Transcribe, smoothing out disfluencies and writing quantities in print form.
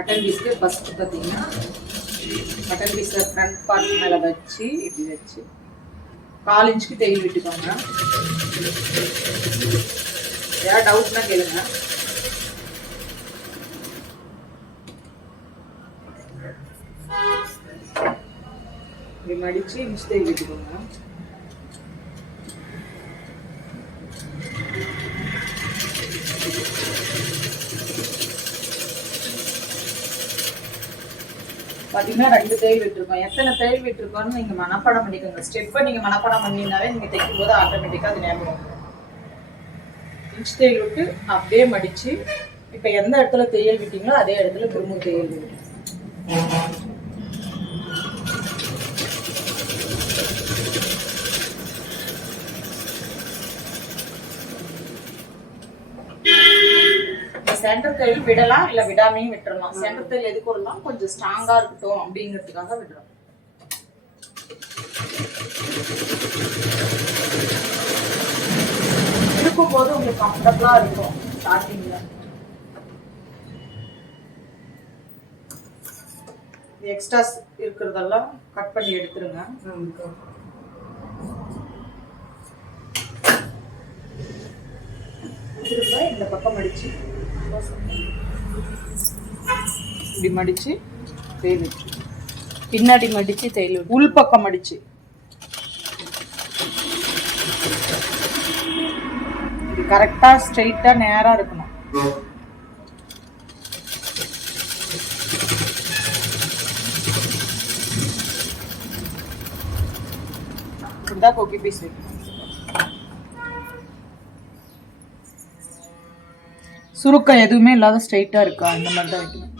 Button பீஸ்க்கு first பார்த்தீங்கன்னா button பீஸை front part மேலே வச்சு இப்படி வச்சு 1/4 இன்ச்சுக்கு தையல் விட்டுக்கோங்க. ஏதாவது டவுட்னா கேளுங்க. இப்படி மடிச்சு இன்ச் தையல் விட்டுக்கோங்க. பார்த்தீங்கன்னா 2 தையல் விட்டுருக்கோம். எத்தனை தையல் விட்டுருக்கோன்னு நீங்கள் மனப்பாடம் பண்ணிக்கோங்க. ஸ்டெப்பை நீங்கள் மனப்பாடம் பண்ணினாலே நீங்கள் தைக்கும் போது ஆட்டோமேட்டிக்காக அது ஞாபகம். இன்ச் தையல் விட்டு அப்படியே மடித்து இப்போ எந்த இடத்துல தையல் விட்டீங்களோ அதே இடத்துல திரும்ப தையல் விட்டு சென்டர் தையல் விடலாம், இல்லை விடாமையும் விட்டுறலாம். சென்டர் தையல் எதுக்கு விடலாம், கொஞ்சம் ஸ்ட்ராங்கா இருக்கட்டும் அப்படிங்கிறதுக்காக விடுறோம். இருக்கும் போது உங்களுக்கு கம்ஃபர்டபுளா இருக்கும். ஸ்டார்டிங்ல எக்ஸ்ட்ராஸ் இருக்கிறதெல்லாம் கட் பண்ணி எடுத்துருங்க. திரும்ப இந்த பக்கம் மடிச்சு இப்படி மடிச்சு தையல் விட்டு பின்னாடி மடிச்சு தையல் விட்டு உள் பக்கம் மடிச்சு இப்படி கரெக்டா ஸ்ட்ரைட்டா நேரா இருக்கணும். இப்படிதான் கொக்கி பீஸ் வைக்கணும். சுருக்கம் எதுவுமே இல்லாத ஸ்ட்ரைட்டா இருக்கா இந்த மாதிரி தான் வைக்கணும்.